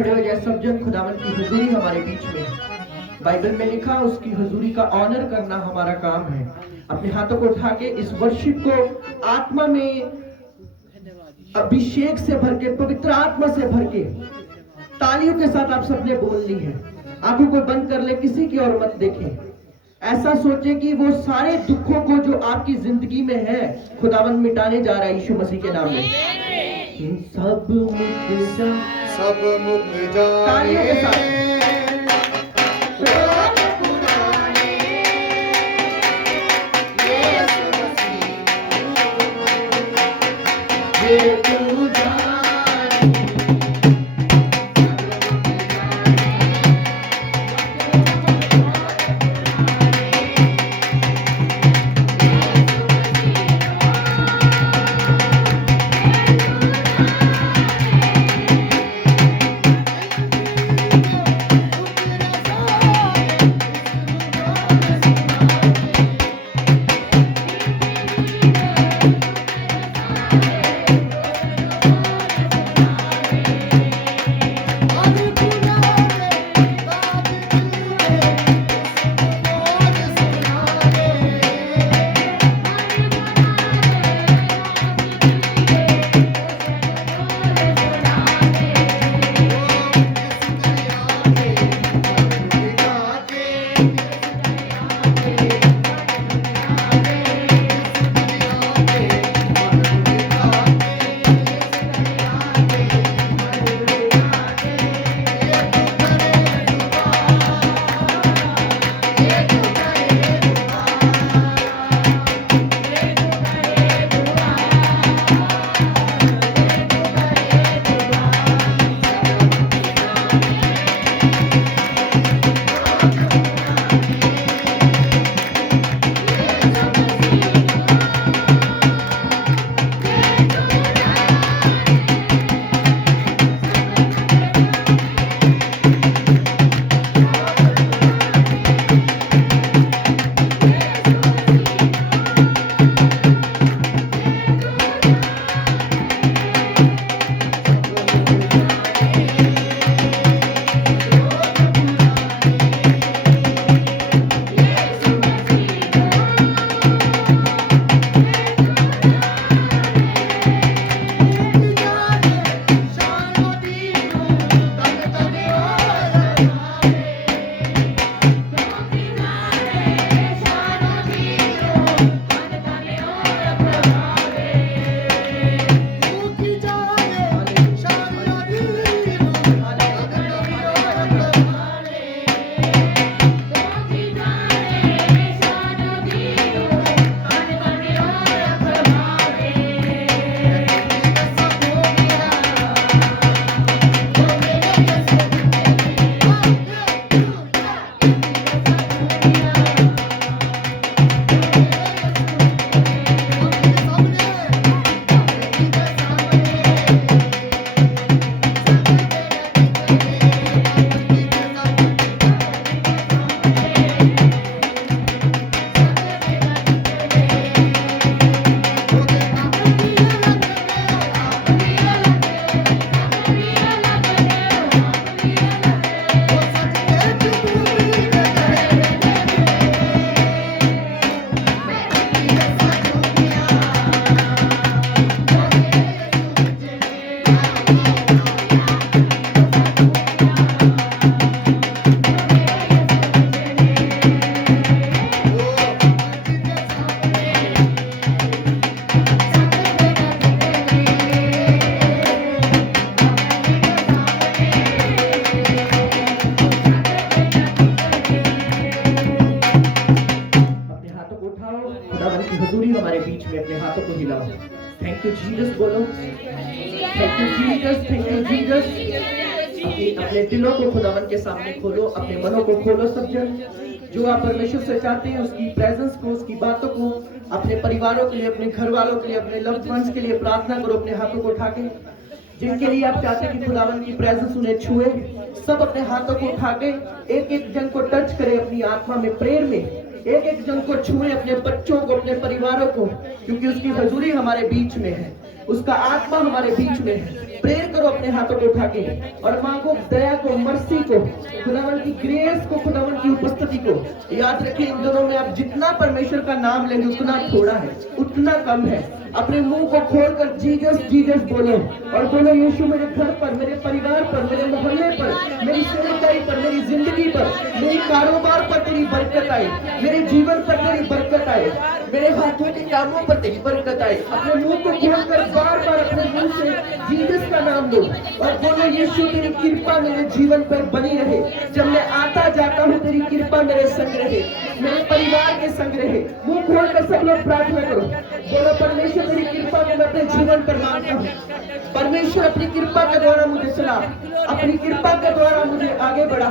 खड़े हो जाए सब जन, खुदावन की हुजूरी हमारे बीच में। बाइबल में लिखा उसकी हुजूरी का ऑनर करना हमारा काम है। अपने हाथों को उठा के इस वर्शिप को आत्मा में अभिषेक से भर के, पवित्र आत्मा से भर के तालियों के साथ आप सबने बोलनी है। आंखों को बंद कर ले, किसी की ओर मत देखें। ऐसा सोचे कि वो सारे दुखों को जो आपकी जिंदगी में है खुदावन मिटाने जा रहा है यीशु मसीह के नाम में। सब मुक जाए तालियों के साथ। हमारे बीच में अपने हाथों को हिलाओ। थैंक यू जीसस बोलो। Thank you Jesus, thank you Jesus. अपने दिलों को खुदावन के सामने खोलो, अपने मनों को खोलो। सब जन जो आप परमेश्वर से चाहते हैं उसकी प्रेजेंस को, उसकी बातों को, अपने परिवारों के लिए, अपने घर वालों के लिए, अपने लव्ड वंस के लिए प्रार्थना करो। अपने हाथों को उठा के जिनके लिए आप चाहते हैं कि खुदावन की प्रेजेंस उन्हें छुए, सब अपने हाथों को उठा के एक एक जन को टच करे अपनी आत्मा में, प्रेयर में एक एक जन को छुए, अपने बच्चों को, अपने परिवारों को, क्योंकि उसकी हजूरी हमारे बीच में है, उसका आत्मा हमारे बीच में है। प्रेयर करो अपने हाथों को उठा के और मांगो दया को, मर्सी को, खुदावन की ग्रेस को, खुदावन की उपस्थिति को। याद रखिए इन दिनों में आप जितना परमेश्वर का नाम लेंगे उतना थोड़ा है, उतना कम है। अपने मुंह को खोलकर जीसस जीसस बोलो और बोलो यीशु मेरे घर पर, मेरे परिवार पर, मेरे मोहल्ले पर, मेरी सेवकाई पर, मेरी जिंदगी पर, मेरे कारोबार पर तेरी बरकत आए, मेरे जीवन पर तेरी बरकत आए, मेरे हाथों के कामों पर तेरी बरकत आए। अपने मुंह को खोलकर बार बार अपने मुंह से जीसस का नाम लो और बोलो यीशु तेरी कृपा मेरे जीवन पर बनी रहे। जब मैं आता जाता हूँ तेरी कृपा मेरे संग रहे, मेरे परिवार के संग रहे। मुंह खोलकर सब लोग प्रार्थना करो, बोलो परमेश्वर तेरी कृपा को मैं अपने जीवन पर मांगता हूँ। परमेश्वर अपनी कृपा के द्वारा मुझे चला, अपनी कृपा के द्वारा मुझे आगे बढ़ा।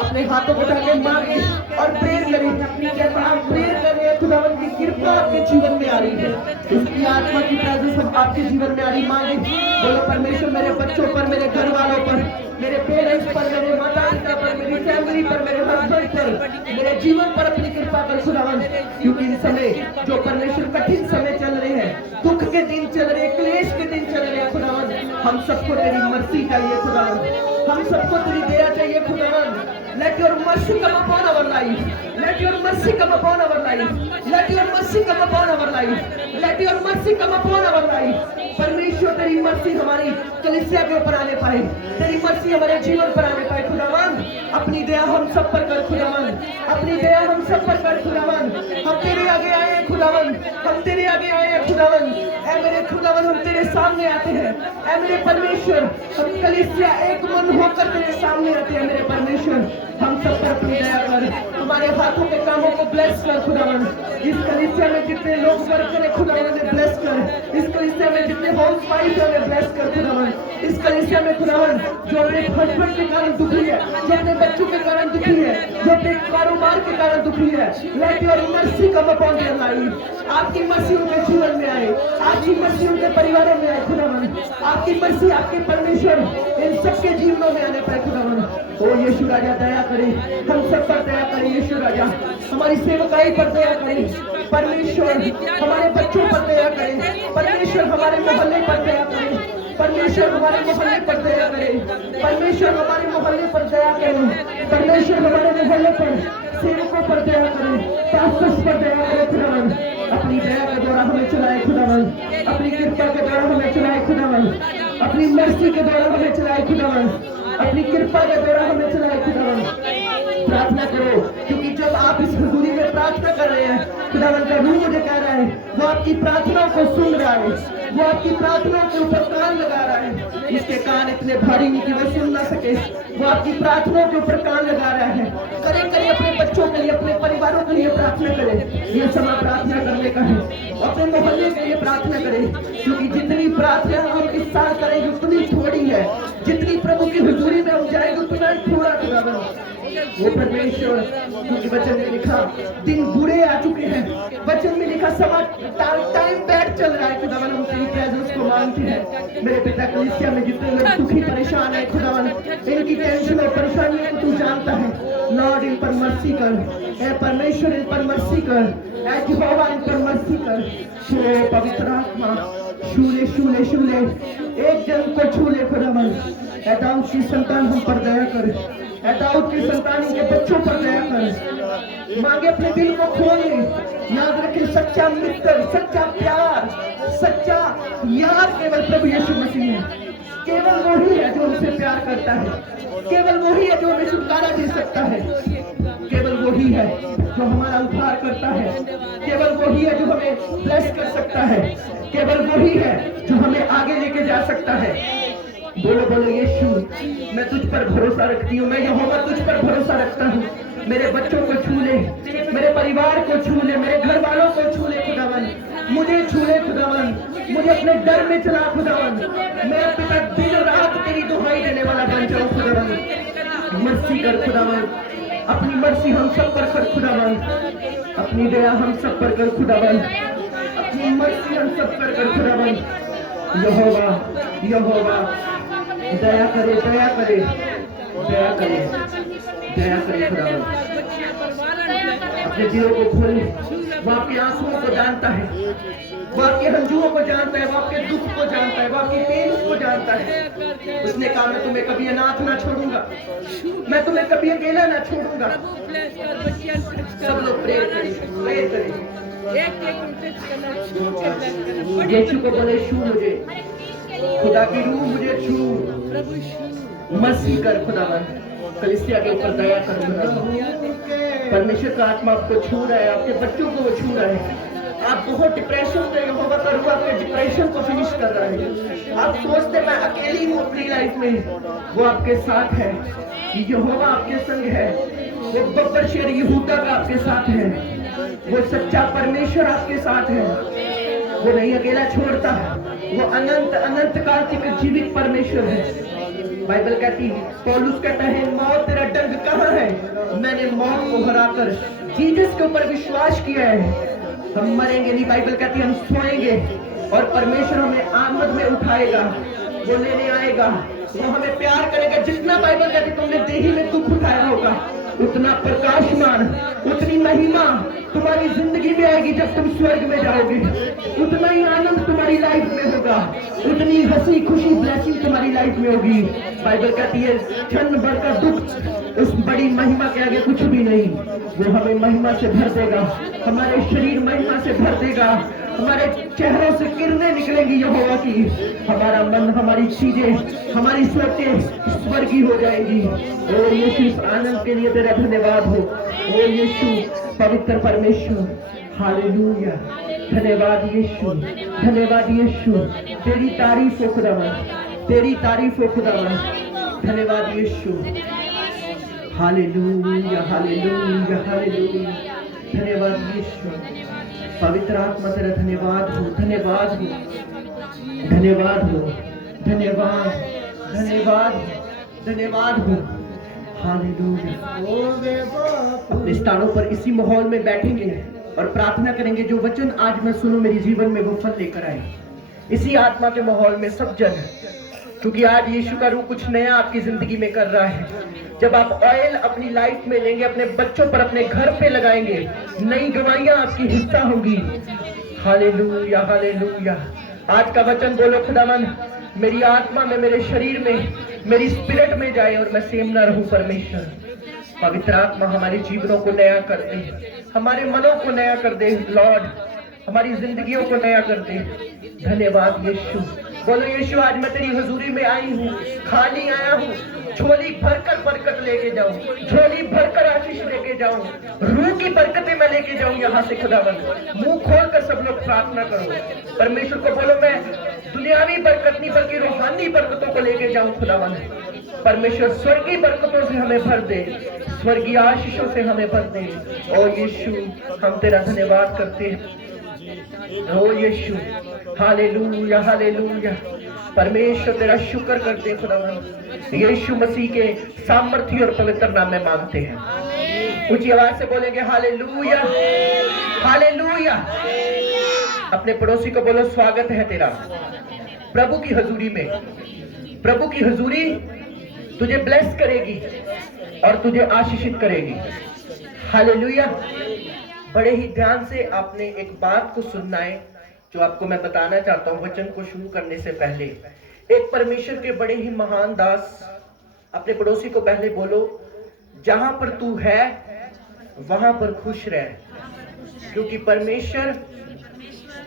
अपने हाथों को उठा के मांगे और प्रेयर करें। जब आप प्रेयर कर रहे हैं खुदावन की कृपा आपके जीवन में आ रही है, उसकी आत्मा की प्रेजेंस अब आपके जीवन में आ रही। मांगे, बोलो परमेश्वर मेरे बच्चों पर, मेरे घर वालों पर, मेरे पेरेंट्स पर, मेरे माता पिता पर, मेरी फैमिली पर, मेरे हस्बैंड पर, मेरे जीवन पर अपनी कृपा कर खुदावन। क्योंकि इस समय जो परमेश्वर कठिन समय चल रहे हैं, दुख के दिन चल रहे हैं, क्लेश के दिन चल रहे हैं खुदावन, हम सबको तेरी मर्सी चाहिए खुदावन, हम सबको तेरी दया चाहिए खुदावन। Let your mercy come upon our life. Let your mercy come upon our life. Let your mercy come upon our life. Let your mercy come upon our life. परमेश्वर तेरी मर्सी हमारी कलीसिया के ऊपर आने पाए, तेरी मर्सी हमारे जीवन पर आने पाए खुदावन। अपनी दया हम सब पर कर खुदावन, अपनी दया हम सब पर कर खुदावन। हम तेरे आगे आए हैं खुदावन, हम तेरे आगे आए हैं खुदावन। ऐ मेरे खुदावन हम तेरे सामने आते हैं, ऐ मेरे परमेश्वर हम कलीसिया एक मन होकर तेरे सामने आते हैं। मेरे परमेश्वर हम सब पर अपनी दया कर, हमारे हाथों के कामों को ब्लेस कर खुदावन। इस कलीसिया में जितने लोग वर्क करें खुदावन उन्हें ब्लेस कर, इस कलीसिया में जितने हाउस वाइफ है उन्हें ब्लेस कर खुदावन। इस कलीसिया में खुदावन जो अपने हस्बैंड के कारण दुखी है, जो अपने बच्चों के कारण दुखी है, जो अपने कारोबार के कारण दुखी है, let your mercy come upon their life. आपकी मर्सी उनके जीवन में आए, आपकी मर्सी उनके परिवारों में आए खुदावन, आपकी मर्सी आपके परमेश्वर इन सबके जीवनों में आने पाए खुदावन। ओ यीशु राजा दया करे, हम सब पर दया करे यीशु राजा, हमारी सेवकाई पर दया करे परमेश्वर, हमारे बच्चों पर दया करे परमेश्वर, हमारे मोहल्ले पर दया करे परमेश्वर, हमारे मोहल्ले पर दया करे परमेश्वर, हमारे मोहल्ले पर दया करे परमेश्वर, हमारे मोहल्ले पर सेवकों पर दया करे, पास्टर्स पर दया करे खुदावन। अपनी दया के द्वारा हमें चलाए खुदावन, अपनी कृपा के द्वारा हमें चलाए खुदावन, अपनी मर्जी के द्वारा हमें चलाए खुदावन, अपनी कृपा के द्वारा हमें चलाए खुदावन। प्रार्थना करो, क्योंकि जब आप इस हुजूरी में प्रार्थना कर रहे हैं खुदावन का रूह मुझे कह रहा है वो आपकी प्रार्थनाओं को सुन रहा है, वो आपकी प्रार्थनाओं के ऊपर कान लगा रहा है। इसके कान इतने भारी नहीं कि वो सुन ना सके, वो आपकी प्रार्थनाओं के ऊपर कान लगा रहा है। करें करें अपने बच्चों के लिए, अपने परिवारों के लिए प्रार्थना करें। ये समय प्रार्थना करने का है, अपने मोहल्ले के लिए प्रार्थना करें, क्योंकि जितनी प्रार्थना हम इस साल करेंगे उतनी थोड़ी है, जितनी प्रभु की हुजूरी में हम जाएंगे उतना थोड़ा खुदावन। वो परमेश्वर, क्योंकि वचन में लिखा दिन बुरे आ चुके हैं, वचन में लिखा समय टाइम बैड चल रहा है खुदावन। हम तेरी प्रेजेंस को मांगते हैं। मेरे पिता कलीसिया में जितने लोग दुखी परेशान है खुदावन, इनकी टेंशन और परेशानियों को तू जानता है। लॉर्ड इन पर मर्सी कर, ऐ परमेश्वर इन पर मर्सी कर, ऐ यहोवा इन पर मर्सी कर। छूले पवित्र आत्मा, छूले छूले छूले एक जन को छूले खुदावन। ऐ दाऊद की संतान हम पर दया कर, ऐ दाऊद की संतान के बच्चों पर दया कर। मांगे अपने दिल को खोल ले। याद रखें सच्चा मित्र, सच्चा प्यार, सच्चा यार केवल प्रभु यीशु मसीह है। केवल वही है जो हमसे प्यार करता है, केवल वही है जो हमें छुटकारा दे सकता है, केवल वही है जो हमारा उद्धार करता है, केवल वही है जो हमें ब्लेस कर सकता है, केवल वही है जो हमें आगे लेके जा सकता है। बोलो बोलो यीशु, मैं तुझ पर भरोसा रखती हूँ, मैं यहोवा तुझ पर भरोसा रखता हूँ। मेरे बच्चों को छू ले, मेरे परिवार को छू ले, मेरे घर वालों को छू ले खुदावन, मुझे छू ले खुदावन, मुझे अपने डर में चला खुदावन। मेरा पिता दिन रात तेरी दुहाई देने वाला बन जाऊं खुदावन। मर्सी कर खुदावन, अपनी मर्सी हम सब पर कर खुदावन, अपनी दया हम सब पर कर खुदावन, अपनी मर्सी हम सब पर कर खुदावन। यहोवा यहोवा दया करे, दया करे, दया करे, दया करे खुदावन। अपने दिलों को खोले। वो आपके आंसुओं को जानता है, वो आपके हंजुओं को जानता है, वो आपके दुख को जानता है, वो आपकी पेन को जानता है। उसने कहा मैं तुम्हें कभी अनाथ ना छोड़ूंगा, मैं तुम्हें कभी अकेला ना छोड़ूंगा। सब लोग प्रेयर करें, प्रेयर करें। यीशु को बोले छू मुझे, खुदा की रूह मुझे छू, मसीह कर खुदावन, कलीसिया के ऊपर दया कर। परमेश्वर का आत्मा आपको छू रहा है, आपके बच्चों को वो छू रहा है। आप बहुत डिप्रेशन में यहोवा का रूह आपके डिप्रेशन को फिनिश कर रहा है। आप सोचते मैं अकेली हूँ अपनी लाइफ में, वो आपके साथ है। यहोवा आपके संग है, वो बब्बर शेर यहूदा का आपके साथ है, वो सच्चा परमेश्वर आपके साथ है। वो नहीं अकेला छोड़ता, वो अनंत अनंत काल तक जीवित परमेश्वर है। बाइबल कहती है, पौलुस कहता है मौत तेरा डंक कहाँ है, मैंने मौत को हराकर जीसस के ऊपर विश्वास किया है। हम मरेंगे नहीं, बाइबल कहती है हम सोएंगे और परमेश्वर हमें आमद में उठाएगा, वो लेने आएगा, वो हमें प्यार करेगा। जितना बाइबल कहती तुमने देही में दुख उठाया होगा, उतना प्रकाशमान, उतनी महिमा तुम्हारी जिंदगी में आएगी जब तुम स्वर्ग में जाओगे। उतना ही आनंद तुम्हारी लाइफ में होगा, उतनी हंसी खुशी ब्लेसिंग तुम्हारी लाइफ में होगी। बाइबल कहती है क्षण भर का दुख उस बड़ी महिमा के आगे कुछ भी नहीं। वो हमें महिमा से भर देगा, हमारे शरीर महिमा से भर देगा, हमारे चेहरों से किरणें निकलेंगी यहोवा की। हमारा मन, हमारी चीजें, हमारी सोचें स्वर्गीय हो जाएंगी। ओ यीशु, इस आनंद के लिए तेरा धन्यवाद हो। ओ यीशु पवित्र परमेश्वर, हालेलुया। धन्यवाद यीशु, धन्यवाद यीशु। तेरी तारीफ हो खुदावन, तेरी तारीफ हो खुदावन। धन्यवाद यीशु, हालेलुया, हालेलुया, हालेलुया। धन्यवाद यीशु, पवित्र आत्मा तेरा धन्यवाद हो, धन्यवाद हो, धन्यवाद हो, धन्यवाद, धन्यवाद, धन्यवाद हो। हालेलुया। अपने स्थानों पर इसी माहौल में बैठेंगे और प्रार्थना करेंगे, जो वचन आज मैं सुनूं मेरे जीवन में वो फल लेकर आए। इसी आत्मा के माहौल में सब जन, क्योंकि आज यीशु का रूह कुछ नया आपकी जिंदगी में कर रहा है। जब आप ऑयल अपनी लाइफ में लेंगे, अपने बच्चों पर, अपने घर पे लगाएंगे, नई गवाहियां आपकी हिस्सा होगी। Hallelujah, hallelujah. आज का वचन बोलो खुदावन, मेरी आत्मा में, मेरे शरीर में, मेरी स्पिरिट में जाए और मैं सेम ना रहूं। परमेश्वर पवित्र आत्मा हमारे जीवनों को नया कर दे, हमारे मनों को नया कर दे लॉर्ड, हमारी जिंदगियों को नया कर दे। धन्यवाद यीशु। बोलो यीशु, आज मैं तेरी हुजूरी में आई हूँ, खाली आया हूँ, झोली भरकर बरकत लेके जाऊं, झोली भरकर आशीष लेके जाऊं, रूह की बरकतें मैं लेके जाऊं यहाँ से खुदावन। मुंह खोलकर सब लोग प्रार्थना करो, परमेश्वर को बोलो मैं दुनियावी बरकत नहीं बल्कि रूहानी बरकतों को लेके जाऊं खुदावन। परमेश्वर स्वर्गीय बरकतों से हमें भर दे, स्वर्गीय आशीषों से हमें भर दे। ओ यीशु, हम तेरा धन्यवाद करते हैं। ओ यीशु, हालेलुया, हालेलुया। परमेश्वर तेरा शुक्र करते खुदावन। यीशु मसीह के सामर्थ्य और पवित्र नाम में मांगते हैं। ऊंची आवाज से बोलेंगे हालेलुया, हालेलुया। अपने पड़ोसी को बोलो स्वागत है तेरा प्रभु की हजूरी में। प्रभु की हजूरी तुझे ब्लेस करेगी और तुझे आशीषित करेगी। हालेलुया। बड़े ही ध्यान से आपने एक बात को सुनना है जो आपको मैं बताना चाहता हूं वचन को शुरू करने से पहले। एक परमेश्वर के बड़े ही महान दास, अपने पड़ोसी को पहले बोलो, जहां पर तू है वहां पर खुश रह, क्योंकि परमेश्वर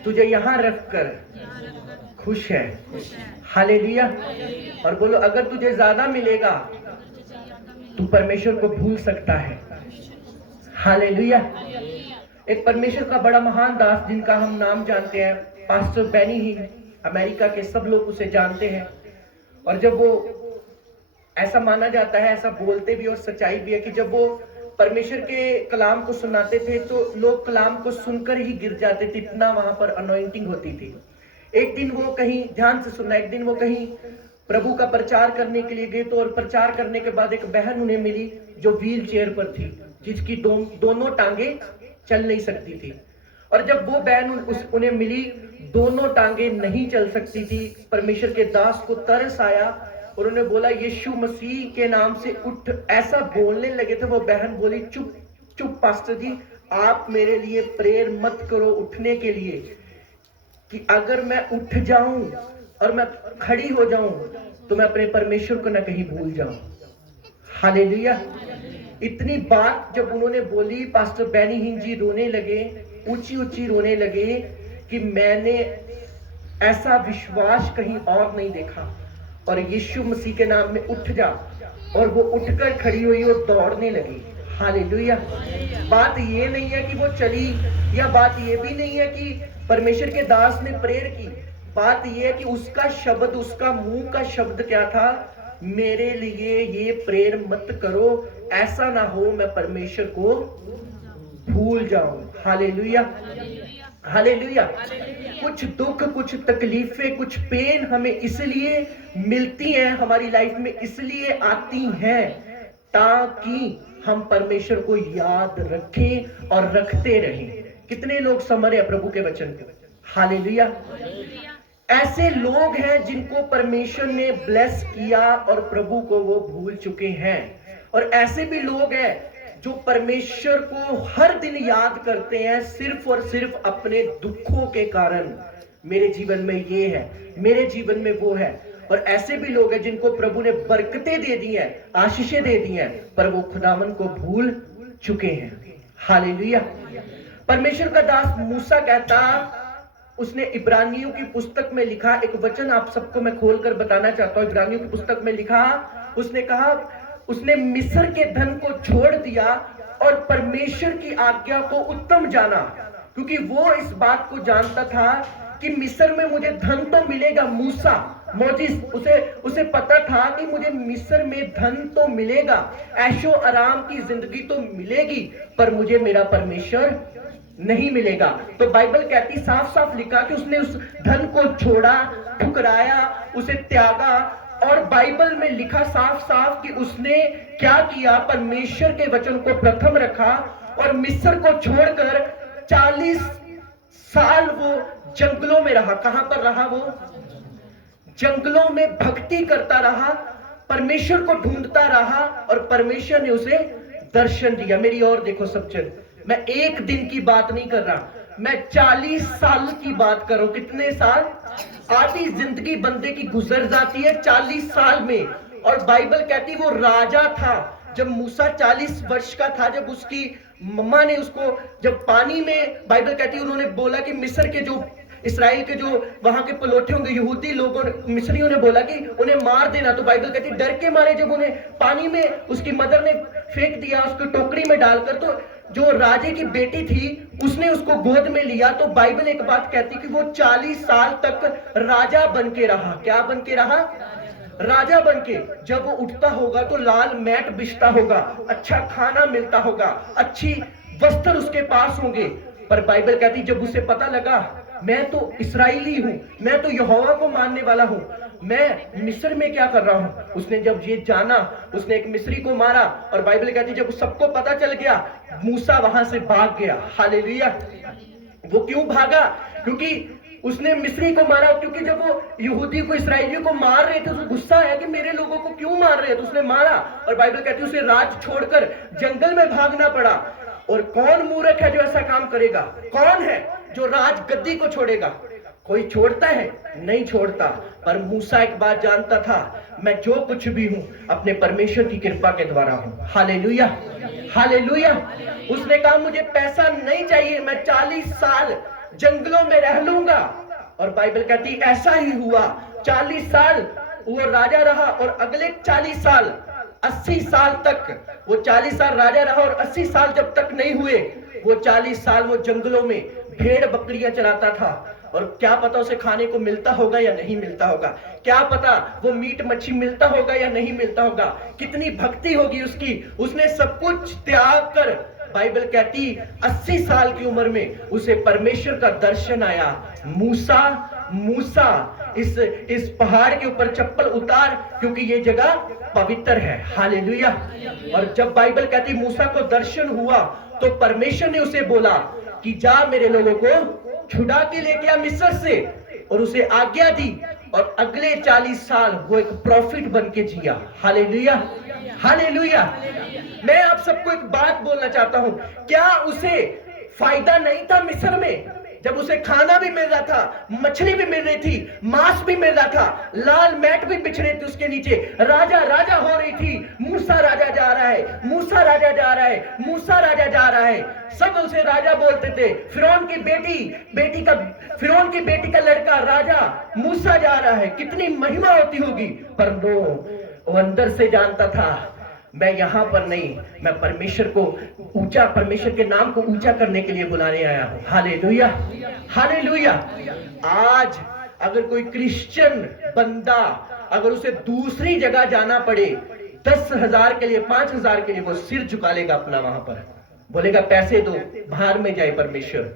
तुझे यहां रखकर खुश है। हालेलुया। और बोलो, अगर तुझे ज्यादा मिलेगा तू परमेश्वर को भूल सकता है। हालेलुया। एक परमेश्वर का बड़ा महान दास जिनका हम नाम जानते हैं, पास्टर बेनी हिन, अमेरिका के सब लोग उसे जानते हैं। और जब वो, ऐसा माना जाता है, ऐसा बोलते भी और सच्चाई भी है कि जब वो परमेश्वर के कलाम को सुनाते थे तो लोग कलाम को सुनकर ही गिर जाते थे, इतना वहां पर अनॉइंटिंग होती थी। एक दिन वो कहीं, ध्यान से सुनना, एक दिन वो कहीं प्रभु का प्रचार करने के लिए गए तो, और प्रचार करने के बाद एक बहन उन्हें मिली जो व्हील चेयर पर थी, जिसकी दोनों टांगे चल नहीं सकती थी। और जब वो बहन उन्हें मिली, दोनों टांगे नहीं चल सकती थी। परमेश्वर के दास को तरस आया और उन्होंने बोला यीशु मसीह के नाम से उठ, ऐसा बोलने लगे थे। वो बहन बोली चुप चुप पास्टर जी, आप मेरे लिए प्रेयर मत करो उठने के लिए, कि अगर मैं उठ जाऊं और मैं खड़ी हो जाऊं तो मैं अपने परमेश्वर को ना कहीं भूल जाऊं। हालेलुया। इतनी बात जब उन्होंने बोली, पास्टर बैनी हिंग जी रोने लगे, ऊंची ऊंची रोने लगे कि मैंने ऐसा विश्वास कहीं और नहीं देखा। और यीशु मसीह के नाम में उठ जा, और वो उठकर खड़ी हुई और दौड़ने लगी। हालेलुया। बात ये नहीं है कि वो चली, या बात ये भी नहीं है कि परमेश्वर के दास ने प्रेयर की। बात ये है कि उसका शब्द, उसका मुंह का शब्द क्या था? मेरे लिए ये प्रेयर मत करो, ऐसा ना हो मैं परमेश्वर को भूल जाऊं। Hallelujah, hallelujah. कुछ दुख, कुछ तकलीफें, कुछ पेन हमें इसलिए मिलती हैं, हमारी लाइफ में इसलिए आती हैं ताकि हम परमेश्वर को याद रखें और रखते रहें। कितने लोग समझ हैं प्रभु के वचन को? हालेलुया। ऐसे लोग हैं जिनको परमेश्वर ने ब्लेस किया और प्रभु को वो भूल चुके हैं। और ऐसे भी लोग हैं जो परमेश्वर को हर दिन याद करते हैं सिर्फ और सिर्फ अपने दुखों के कारण। मेरे जीवन में ये है, मेरे जीवन में वो है। और ऐसे भी लोग हैं जिनको प्रभु ने बरकतें दे दी हैं, आशीषें दे दी हैं, पर वो खुदावन को भूल चुके हैं। हालेलुया। परमेश्वर का दास मूसा कहता, उसने इब्रानियों की पुस्तक में लिखा एक वचन, आप सबको मैं खोलकर बताना चाहता हूं। इब्रानियों की पुस्तक में लिखा, उसने कहा उसने मिस्र के धन को छोड़ दिया और परमेश्वर की आज्ञा को उत्तम जाना, क्योंकि वो इस बात को जानता था कि मिस्र में मुझे धन तो मिलेगा। मूसा मोजिस, उसे पता था कि मुझे मिस्र में धन तो मिलेगा, ऐशो आराम की जिंदगी तो मिलेगी, पर मुझे मेरा परमेश्वर नहीं मिलेगा। तो बाइबल कहती, साफ साफ लिखा कि उसने उस धन को छोड़ा, ठुकराया, उसे त्यागा। और बाइबल में लिखा साफ साफ कि उसने क्या किया? परमेश्वर के वचन को प्रथम रखा और मिस्र को छोड़कर 40 साल वो जंगलों में रहा। कहां पर रहा वो? जंगलों में भक्ति करता रहा, परमेश्वर को ढूंढता रहा, और परमेश्वर ने उसे दर्शन दिया। मेरी और देखो सज्जन, मैं एक दिन की बात नहीं कर रहा, मैं 40 साल की बात कर रहा हूं। कितने साल? आधी जिंदगी बंदे की गुजर जाती है 40 साल में। और बाइबल कहती वो राजा था। जब मूसा 40 वर्ष का था, जब उसकी मम्मा ने उसको जब पानी में, बाइबल कहती उन्होंने बोला कि मिस्र के जो इस्राएल के जो वहां के पलोठे होंगे, यहूदी लोगों मिस्रियों ने बोला कि उन्हें मार देना। तो बाइबल कहती डर के मारे जब उन्हें पानी में उसकी मदर ने फेंक दिया, उसको टोकरी में डालकर, तो जो राजे की बेटी थी उसने उसको गोद में लिया। तो बाइबल एक बात कहती कि वो 40 साल तक राजा बन के रहा। क्या बन के रहा? राजा बन के। जब वो उठता होगा तो लाल मैट बिछता होगा, अच्छा खाना मिलता होगा, अच्छी वस्त्र उसके पास होंगे। पर बाइबल कहती जब उसे पता लगा मैं तो इस्राएली हूं, मैं तो यहोवा को मानने वाला हूं, मैं मिस्र में क्या कर रहा हूं, उसने जब ये जाना, उसने एक मिस्री को मारा। और बाइबल कहती जब सबको पता चल गया, मूसा वहां से भाग गया। हालेलुया। वो क्यों भागा? क्योंकि उसने मिस्री को मारा, क्योंकि जब वो यहूदी को, इसराइलियों को मार रहे थे, उसे गुस्सा आया कि मेरे लोगों को क्यों मार रहे हैं, तो उसने मारा। और बाइबल कहती है उसे राज छोड़कर जंगल में भागना पड़ा। और कौन मूर्ख है जो ऐसा काम करेगा? कौन है जो राज गद्दी को छोड़ेगा? कोई छोड़ता है? नहीं छोड़ता। पर मूसा एक बात जानता था, मैं जो कुछ भी हूं अपने परमेश्वर की कृपा के द्वारा हूं। Hallelujah, hallelujah. उसने कहा मुझे पैसा नहीं चाहिए, मैं 40 साल जंगलों में रह लूंगा। और बाइबल कहती ऐसा ही हुआ। 40 साल वो राजा रहा, और अगले 40 साल 80 साल तक, वो 40 साल राजा रहा, और 80 साल जब तक नहीं हुए, वो 40 साल वो जंगलों में भेड़ बकरियां चराता था। और क्या पता उसे खाने को मिलता होगा या नहीं मिलता होगा, क्या पता वो मीट मच्छी मिलता होगा या नहीं मिलता होगा, कितनी भक्ति होगी उसकी। उसने सब कुछ त्याग कर, बाइबल कहती 80 साल की उम्र में उसे परमेश्वर का दर्शन आया। मूसा, मूसा इस पहाड़ के ऊपर चप्पल उतार, क्योंकि ये जगह पवित्र है। हालेलुया। और जब बाइबल कहती मूसा को दर्शन हुआ, तो परमेश्वर ने उसे बोला कि जा मेरे लोगों को छुड़ा के लेके आ मिस्र से, और उसे आज्ञा दी। और अगले 40 साल वो एक प्रॉफिट बन के जिया। Hallelujah, hallelujah. मैं आप सबको एक बात बोलना चाहता हूं, क्या उसे फायदा नहीं था मिस्र में, जब उसे खाना भी मिल रहा था, मछली भी मिल रही थी, मांस भी मिल रहा था, लाल मैट भी बिछ रहे थे उसके नीचे, राजा राजा हो रही थी, मूसा राजा जा रहा है, मूसा राजा जा रहा है, मूसा राजा जा रहा है, सब उसे राजा बोलते थे। फिरौन की बेटी का लड़का राजा मूसा जा रहा है, कितनी महिमा होती होगी। पर वो अंदर से जानता था, मैं यहां पर नहीं, मैं परमेश्वर के नाम को ऊंचा करने के लिए बुलाने आया हूं। Hallelujah, hallelujah. आज अगर कोई क्रिश्चियन बंदा, अगर उसे दूसरी जगह जाना पड़े 10,000 के लिए, 5,000 के लिए, वो सिर झुका लेगा अपना, वहां पर बोलेगा पैसे दो, बाहर में जाए परमेश्वर।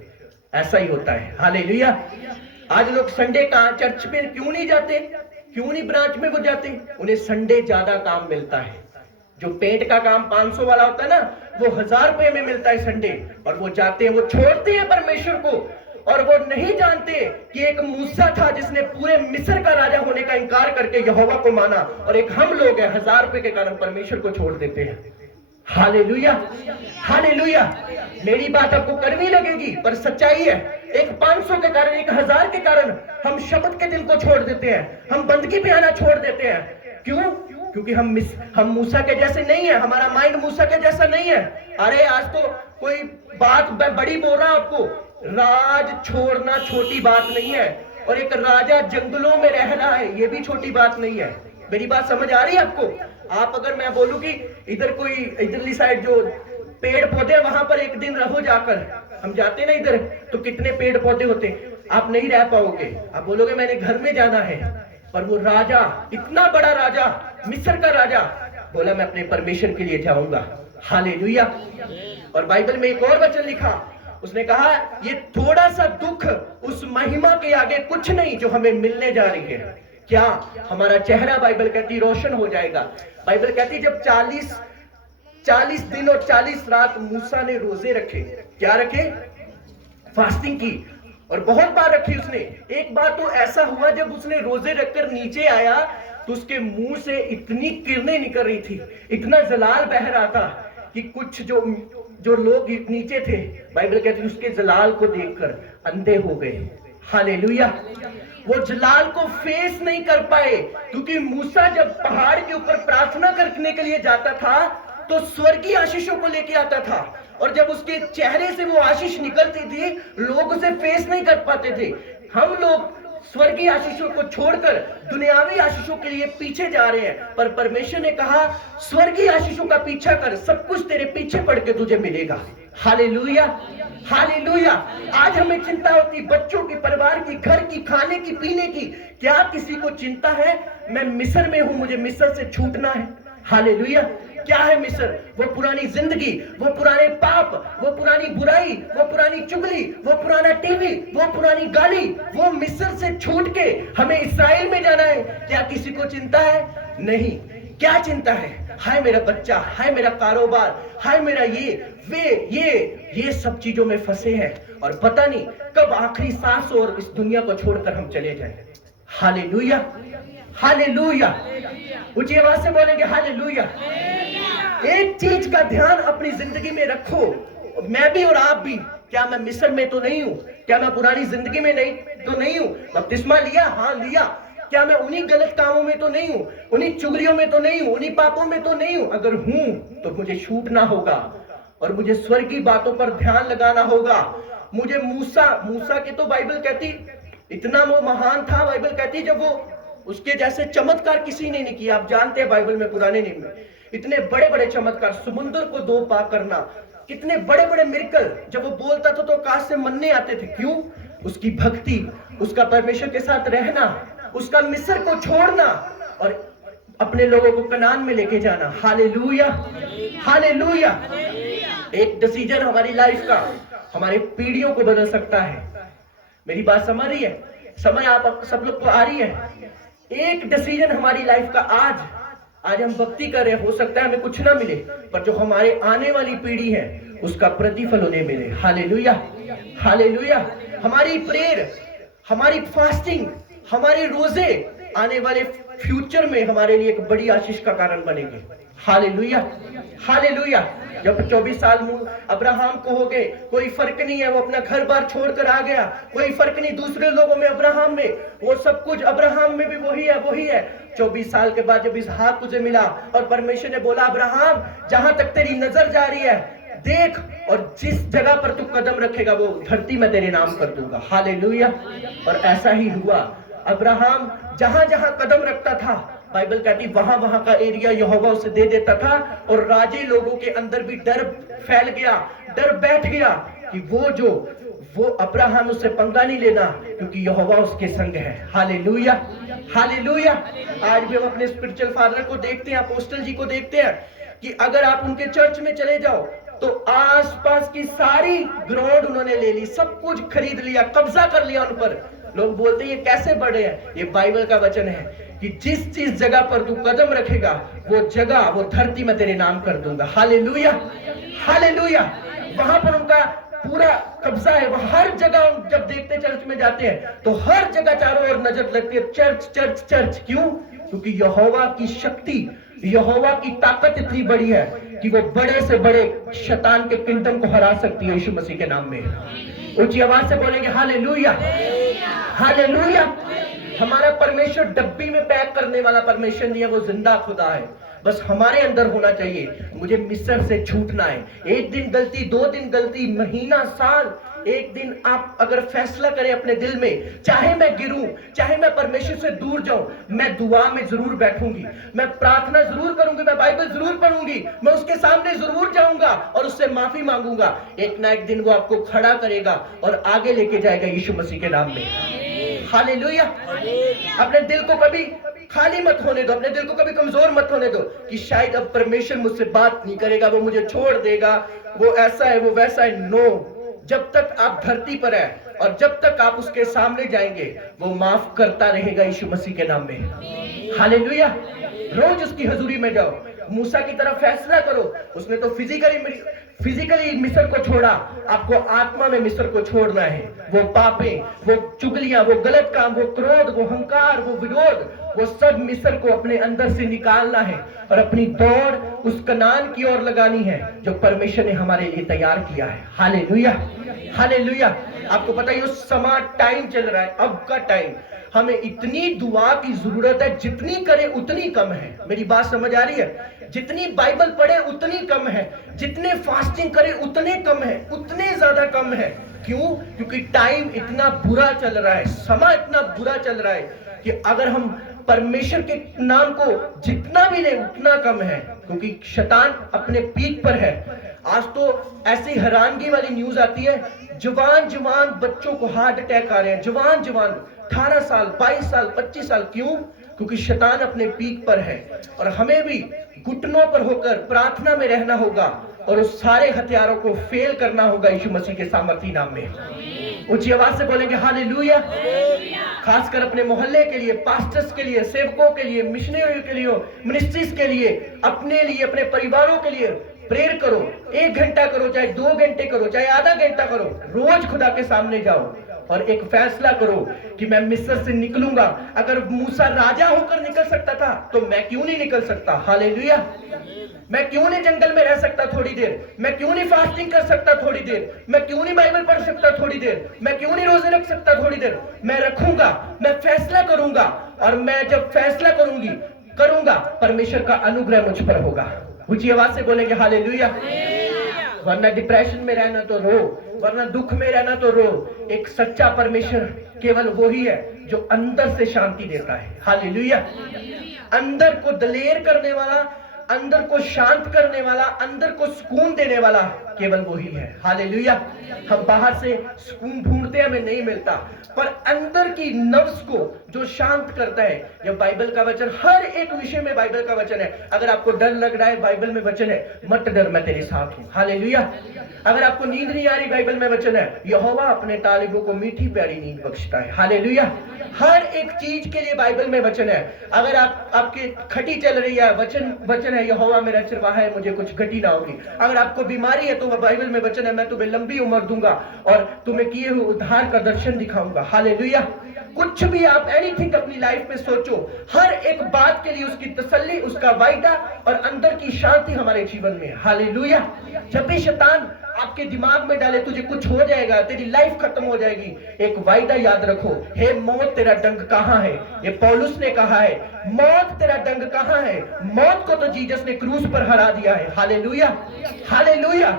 ऐसा ही होता है। हालेलुया। आज लोग संडे का चर्च में क्यों नहीं जाते, क्यों नहीं ब्रांच में वो जाते? उन्हें संडे ज्यादा काम मिलता है। जो पेंट का काम 500 वाला होता है ना, वो 1000 रुपए में मिलता है संडे, और वो जाते हैं, वो छोड़ते हैं परमेश्वर को, और वो नहीं जानते कि एक मूसा था जिसने पूरे मिस्र का राजा होने का इनकार करके यहोवा को माना, और एक हम लोग हैं 1000 रुपए के कारण परमेश्वर को छोड़ देते हैं। Hallelujah, hallelujah. मेरी बात आपको कड़वी लगेगी, पर सच्चाई है। एक 500 के कारण, एक 1000 के कारण हम शब्द के दिन को छोड़ देते हैं, हम बंदगी पे आना छोड़ देते हैं। क्यों? क्योंकि हम मूसा के जैसे नहीं है, हमारा माइंड मूसा के जैसा नहीं है। अरे आज तो कोई बात बड़ी बोल रहा आपको, राज छोड़ना छोटी बात नहीं है, और एक राजा जंगलों में रह रहा है, ये भी छोटी बात नहीं है। मेरी बात समझ आ रही है आपको? आप अगर मैं बोलूं कि इधरली साइड जो पेड़ पौधे, वहां पर एक दिन रहो जाकर, हम जाते ना इधर, तो कितने पेड़ पौधे होते, आप नहीं रह पाओगे, आप बोलोगे मैंने घर में जाना है। पर वो राजा, इतना बड़ा राजा, मिस्र का राजा, बोला मैं अपने परमेश्वर के लिए जाऊंगा। हालेलुया। और बाइबल में एक और वचन लिखा, उसने कहा ये थोड़ा सा दुख उस महिमा के आगे कुछ नहीं जो हमें मिलने जा रही है। क्या? हमारा चेहरा, बाइबल कहती, रोशन हो जाएगा। बाइबल कहती जब 40 दिन और 40 रात मूसा ने रोजे रखे, क्या रखे? फास्टिंग की, और बहुत बार रखी उसने। एक बार तो ऐसा हुआ जब उसने रोजे रखकर नीचे आया तो उसके मुंह से इतनी किरणें निकल रही थी, इतना जलाल बह रहा था कि कुछ जो लोग नीचे थे, बाइबल कहती है उसके जलाल को देखकर अंधे हो गए। हालेलुया। वो जलाल को फेस नहीं कर पाए, क्योंकि मूसा जब पहाड़ के ऊपर प्रार्थना करने के लिए जाता था तो स्वर्गीय आशीषों को लेके आता था, और जब उसके चेहरे से वो आशीष निकलती थी, लोग उसे फेस नहीं कर पाते थे। हम लोग स्वर्गीय आशीषों को छोड़कर दुनियावी आशीषों के लिए पीछे जा रहे हैं, पर परमेश्वर ने कहा स्वर्गीय आशीषों का पीछा कर, सब कुछ तेरे पीछे पड़ के तुझे मिलेगा। Hallelujah, hallelujah. आज हमें चिंता होती बच्चों की, परिवार की, घर की, खाने की, पीने की। क्या किसी को चिंता है मैं मिस्र में हूं, मुझे मिस्र से छूटना है? हालेलुया। क्या है मिस्र? वो पुरानी जिंदगी, वो पुराने पाप, वो पुरानी बुराई, वो पुरानी चुगली, वो पुराना टीवी, वो पुरानी गाली। वो मिस्र से छूट के हमें इस्राएल में जाना है। क्या किसी को चिंता है? नहीं। क्या चिंता है? हाय मेरा बच्चा, हाय मेरा कारोबार, हाय मेरा ये सब चीजों में फंसे हैं, और पता नहीं कब आखिरी सांस और इस दुनिया को छोड़कर हम चले जाएं। Hallelujah, hallelujah. ऊंची आवाज से बोलेंगे हालेलुया। एक चीज का ध्यान अपनी जिंदगी में रखो, मैं भी और आप भी। क्या मैं मिस्र में तो नहीं हूं? क्या मैं पुरानी जिंदगी में नहीं हूं? बपतिस्मा लिया? हाँ लिया। क्या मैं उन्हीं गलत कामों में तो नहीं हूं? उन्हीं चुगलियों में तो नहीं हूं? उन्हीं पापों में तो नहीं हूं? अगर हूं तो मुझे छूटना होगा, और मुझे स्वर्गीय बातों पर ध्यान लगाना होगा। मुझे मूसा के तो बाइबल कहती इतना वो महान था, बाइबल कहती जब वो उसके जैसे चमत्कार किसी ने नहीं किया। आप जानते हैं बाइबल में, पुराने नियम में इतने बड़े बड़े चमत्कार, समुद्र को 2 पार करना, कितने बड़े बड़े मिरेकल। जब वो बोलता था तो आकाश से मन्ने आते थे। क्यों? उसकी भक्ति, उसका परमेश्वर के साथ रहना, उसका मिस्र को छोड़ना और अपने लोगों को कनान में लेके जाना। Hallelujah, hallelujah. एक डिसीजन हमारी लाइफ का हमारे पीढ़ियों को बदल सकता है। मेरी बात समझ रही है? समझ आप सब लोग को आ रही है? एक डिसीजन हमारी लाइफ का, आज हम भक्ति कर रहे, हो सकता है हमें कुछ ना मिले, पर जो हमारे आने वाली पीढ़ी है उसका प्रतिफल उन्हें मिले। Hallelujah, hallelujah. हमारी प्रेयर, हमारी फास्टिंग, हमारे रोजे आने वाले फ्यूचर में हमारे लिए एक बड़ी आशीष का कारण बनेंगे। Hallelujah, hallelujah. जब 24 साल अब्राहम को हो गए, कोई फर्क नहीं है, वो अपना घर बार छोड़कर आ गया, कोई फर्क नहीं दूसरे लोगों में, अब्राहम में वो सब कुछ, अब्राहम में भी वही है, वही है। 24 साल के बाद जब इसहाक तुझे मिला और परमेश्वर ने बोला अब्राहम जहां तक तेरी नजर जा रही है देख, और जिस जगह पर तू कदम रखेगा वो धरती में तेरे नाम कर दूंगा। हालेलुया। और ऐसा ही हुआ, अब्राहम जहां जहां कदम रखता था, बाइबल कहती वहां वहां का एरिया यहोवा उसे दे देता था, और राजे लोगों के अंदर भी डर फैल गया, डर बैठ गया कि वो अब्राहम उससे पंगा नहीं लेना, क्योंकि यहोवा उसके संग है। Hallelujah, hallelujah. आज भी हम अपने स्पिरिचुअल फादर को देखते हैं, अपोस्टल जी को देखते हैं कि अगर आप उनके चर्च में चले जाओ तो आसपास की सारी ग्राउंड उन्होंने ले ली, सब कुछ खरीद लिया, कब्जा कर लिया उन पर। लोग बोलते हैं ये कैसे बढ़े हैं? ये बाइबल का वचन है कि जिस जगह पर तू कदम रखेगा वो जगह, वो धरती में तेरे नाम कर दूंगा। Hallelujah, hallelujah. वहां पर उनका पूरा कब्जा है। वो हर जगह जब देखते चर्च में जाते हैं तो हर जगह चारों ओर नजर लगती है, चर्च चर्च चर्च। क्यों? क्योंकि यहोवा की शक्ति, यहोवा की ताकत इतनी बड़ी है कि वो बड़े से बड़े शैतान के किंगडम को हरा सकती है यीशु मसीह के नाम में। ऊंची आवाज से बोलेंगे हालेलुया, हालेलुया। हमारा परमेश्वर डब्बी में पैक करने वाला परमेश्वर नहीं है, वो जिंदा खुदा है। बस हमारे अंदर होना चाहिए, मुझे मिस्र से छूटना है। एक दिन गलती, 2 दिन गलती, महीना, साल, एक दिन आप अगर फैसला करें अपने दिल में, चाहे मैं गिरूं, चाहे मैं परमेश्वर से दूर जाऊं, मैं दुआ में जरूर बैठूंगी, मैं प्रार्थना जरूर करूंगी, मैं बाइबल जरूर पढ़ूंगी, मैं उसके सामने जरूर जाऊंगा और उससे माफी मांगूंगा। एक ना एक दिन वो आपको खड़ा करेगा और आगे लेके जाएगा यीशु मसीह के नाम में। हालेलुया। अपने दिल को कभी खाली मत होने दो, अपने दिल को कभी कमजोर मत होने दो कि शायद अब परमेश्वर मुझसे बात नहीं करेगा, वो मुझे छोड़ देगा, वो ऐसा है, वो वैसा है। नो, जब तक आप धरती पर है और जब तक आप उसके सामने जाएंगे वो माफ करता रहेगा यीशु मसीह के नाम में। हालेलुया। रोज उसकी हजूरी में जाओ, मूसा की तरफ फैसला करो। उसने तो फिजिकली मिस्र को छोड़ा, आपको आत्मा में मिस्र को छोड़ना है। वो पापें, वो चुगलियां, वो गलत काम, वो क्रोध, वो हंकार, वो विरोध, वो सब मिस्र को अपने अंदर से निकालना है और अपनी दौड़ उस कनान की ओर लगानी है जो परमेश्वर ने हमारे लिए तैयार किया है। Hallelujah, hallelujah. आपको पता है उस समय टाइम चल रहा है, अब का टाइम। हमें इतनी दुआ की जरूरत है, जितनी करे उतनी कम है। मेरी बात समझ आ रही है? जितनी बाइबल पढ़े उतनी कम है, जितने फास्टिंग करे उतने कम है, उतने ज्यादा कम है। क्यों? क्योंकि टाइम इतना बुरा चल रहा है, समय इतना बुरा चल रहा है कि अगर हम परमेश्वर के नाम को जितना भी ले उतना कम है, क्योंकि शैतान अपने पीक पर है। आज तो ऐसी हैरानगी वाली न्यूज आती है, जवान जवान बच्चों को हार्ट अटैक आ रहे हैं, जवान जवान 18 साल, 22 साल, 25 साल। क्यों? क्योंकि शैतान अपने पीक पर है। और हमें भी घुटनों पर होकर प्रार्थना में रहना होगा और उस सारे हथियारों को फेल करना होगा यीशु मसीह के सामर्थी नाम में। ऊंची आवाज से बोलेंगे हालेलुया। खासकर अपने मोहल्ले के लिए, पास्टर्स के लिए, सेवकों के लिए, मिशनरियों के लिए, मिनिस्ट्रीज के लिए, अपने लिए, अपने परिवारों के लिए प्रेयर करो। 1 घंटा करो, चाहे 2 घंटे करो, चाहे आधा घंटा करो। रोज खुदा के सामने जाओ और एक फैसला करो कि मैं मिस्र से निकलूंगा। अगर मूसा राजा होकर निकल सकता था तो मैं क्यों नहीं निकल सकता? हालेलुया। मैं क्यों नहीं जंगल में रह सकता थोड़ी देर? मैं क्यों नहीं फास्टिंग कर सकता थोड़ी देर? मैं क्यों नहीं बाइबल पढ़ सकता थोड़ी देर? मैं क्यों नहीं रोजे रख सकता थोड़ी देर? मैं रखूंगा, मैं फैसला करूंगा, और मैं जब फैसला करूंगा परमेश्वर का अनुग्रह मुझ पर होगा। ऊंची आवाज से बोलेंगे हालेलुया। वरना डिप्रेशन में रहना तो रो, वरना दुख में रहना तो रो। एक सच्चा परमेश्वर केवल वो ही है जो अंदर से शांति देता है। हालेलुया। अंदर को दलेर करने वाला, अंदर को शांत करने वाला, अंदर को सुकून देने वाला केवल वही है। हालेलुया। हम बाहर से सुकून ढूंढते हमें नहीं मिलता, पर अंदर की नफ्स को जो शांत करता है, जब बाइबल का वचन, हर एक विषय में बाइबल का वचन है। अगर आपको डर लग रहा है, बाइबल में वचन है, मत डर, मैं तेरे साथ हूँ। हालेलुया। अगर आपको नींद नहीं आ रही, बाइबल में वचन है, यहोवा अपने तालिबों को मीठी प्यारी नींद बख्शता है। हालेलुया। हर एक चीज के लिए बाइबल में वचन है। अगर आपकी खटी चल रही है, वचन है, यहोवा मेरा चरवाहा है, मुझे कुछ घटी ना होगी। अगर आपको बीमारी है तो बाइबल में वचन है, मैं तुम्हें लंबी उम्र दूंगा और तुम्हें किए हुए उद्धार का दर्शन दिखाऊंगा। हालेलुया। कुछ भी आप एनीथिंग अपनी लाइफ में सोचो, हर एक बात के लिए उसकी तसल्ली, उसका वायदा और अंदर की शांति हमारे जीवन में। हालेलुया। जब भी शैतान आपके दिमाग में डाले तुझे कुछ हो जाएगा, तेरी लाइफ खत्म हो जाएगी, एक वायदा याद रखो, हे मौत तेरा डंक कहां है। ये पौलुस ने कहा है, मौत तेरा डंक कहां है। मौत को तो जीसस ने क्रूस पर हरा दिया है। Hallelujah, hallelujah.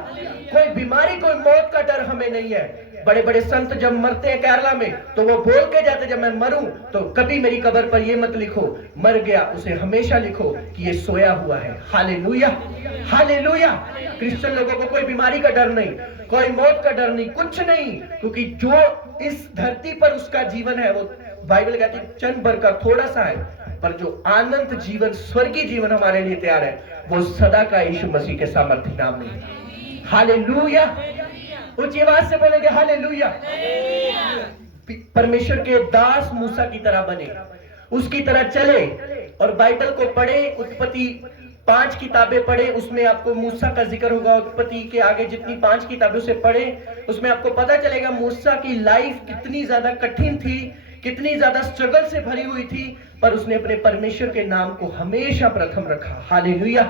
कोई बीमारी, कोई मौत का डर हमें नहीं है। बड़े बड़े संत जब मरते हैं केरला में, तो वो बोल के जाते, जब मैं मरूं तो कभी मेरी कब्र पर ये मत लिखो मर गया, उसे हमेशा लिखो कि ये सोया हुआ है। Hallelujah, hallelujah. क्रिश्चियन लोगों को कोई बीमारी का डर नहीं, कोई मौत का डर नहीं, कुछ नहीं, क्योंकि जो इस धरती पर उसका जीवन है वो बाइबल कहती है चंद भर का थोड़ा सा है, पर जो आनंद जीवन, स्वर्गीय जीवन हमारे लिए तैयार है वो सदा का यीशु मसीह के सामर्थ्य नाम में। हालेलुया। ऊंची आवाज से बोलेंगे हालेलुया। परमेश्वर के दास मूसा की तरह बने, उसकी तरह चले और बाइबल को पढ़े। उत्पत्ति 5 किताबें पढ़े, उसमें आपको मूसा का जिक्र होगा। उत्पत्ति के आगे जितनी 5 किताबें उसे पढ़े, उसमें आपको पता चलेगा मूसा की लाइफ कितनी ज्यादा कठिन थी, कितनी ज्यादा स्ट्रगल से भरी हुई थी, पर उसने अपने परमेश्वर के नाम को हमेशा प्रथम रखा। Hallelujah,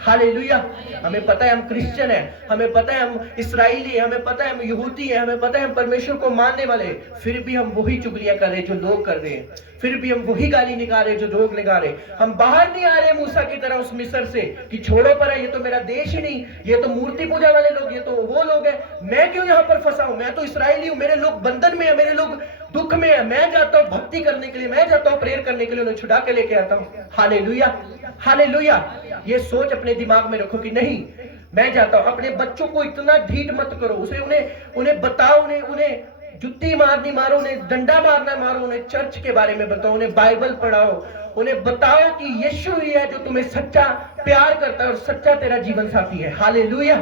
hallelujah. हमें पता है हम क्रिश्चियन हैं, हमें पता है हम इस्राएली हैं, हमें पता है हम यहूदी हैं, हमें पता है हम परमेश्वर को मानने वाले, फिर भी हम वही चुगलियां कर रहे जो लोग कर रहे हैं, फिर भी हम वही गाली निकाल रहे जो लोग निकाल रहे। हम बाहर नहीं आ रहे मूसा की तरह उस मिस्र से कि छोड़ो पर है, ये तो मेरा देश ही नहीं, ये तो मूर्ति पूजा वाले लोग, ये तो वो लोग हैं, मैं क्यों यहाँ पर फंसा हूं, मैं तो इस्राएली हूं, मेरे लोग बंधन में है, मेरे लोग दुख में है, मैं जाता हूं भक्ति करने के लिए, मैं जाता हूं प्रेयर करने के लिए, उन्हें छुड़ा के लेके आता हूं। Hallelujah, hallelujah. ये सोच अपने दिमाग में रखो कि नहीं, मैं जाता हूं। अपने बच्चों को इतना ढीठ मत करो, उन्हें बताओ, उन्हें जुत्ती मारनी मारो, उन्हें डंडा मारना मारो, उन्हें चर्च के बारे में बताओ, उन्हें बाइबल पढ़ाओ, उन्हें बताओ कि यीशु ही है जो तुम्हें सच्चा प्यार करता है और सच्चा तेरा जीवन साथी है। Hallelujah,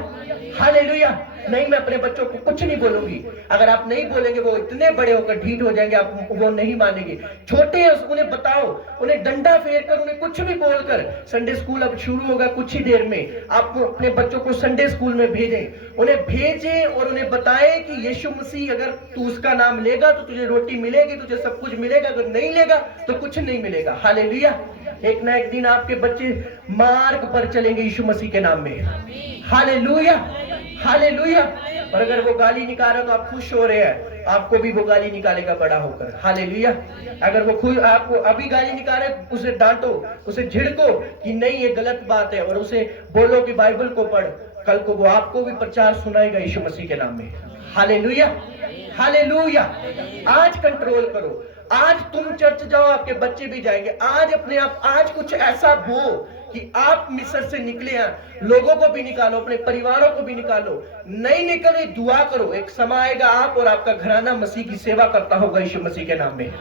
hallelujah. नहीं, मैं अपने बच्चों को कुछ नहीं बोलूंगी। अगर आप नहीं बोलेंगे वो इतने बड़े होकर ढीठ हो जाएंगे, आप वो नहीं मानेंगे। छोटे हैं उन्हें बताओ, उन्हें डंडा फेर कर, उन्हें कुछ भी बोलकर। संडे स्कूल अब शुरू होगा कुछ ही देर में, आप अपने बच्चों को संडे स्कूल में भेजें, उन्हें भेजें और उन्हें बताएं कि यीशु मसीह, अगर तू उसका नाम लेगा तो तुझे रोटी मिलेगी, तुझे सब कुछ मिलेगा, अगर नहीं लेगा तो कुछ नहीं मिलेगा। हालेलुया। एक ना एक दिन आपके बच्चे मार्ग पर चलेंगे यीशु मसीह के नाम में। Hallelujah, hallelujah. और अगर वो गाली निकाल रहा तो आप खुश हो रहे हैं, आपको भी वो गाली निकालेगा बड़ा होकर। हालेलुया। अगर वो खुद आपको अभी गाली निकाले, उसे डांटो, उसे झिड़को कि नहीं ये गलत बात है, और उसे बोलो कि बाइबल को पढ़, कल को वो आपको भी प्रचार सुनाएगा यीशु मसीह के नाम में। Hallelujah, hallelujah. आज कंट्रोल करो, आज तुम चर्च जाओ, आपके बच्चे भी जाएंगे। आज अपने आप, आज कुछ ऐसा हो कि आप मिस्र से निकले हैं, लोगों को भी निकालो, अपने परिवारों को भी निकालो। नहीं निकले, दुआ करो, एक समय आएगा आप और आपका घराना मसीह की सेवा करता होगा यीशु मसीह के नाम में।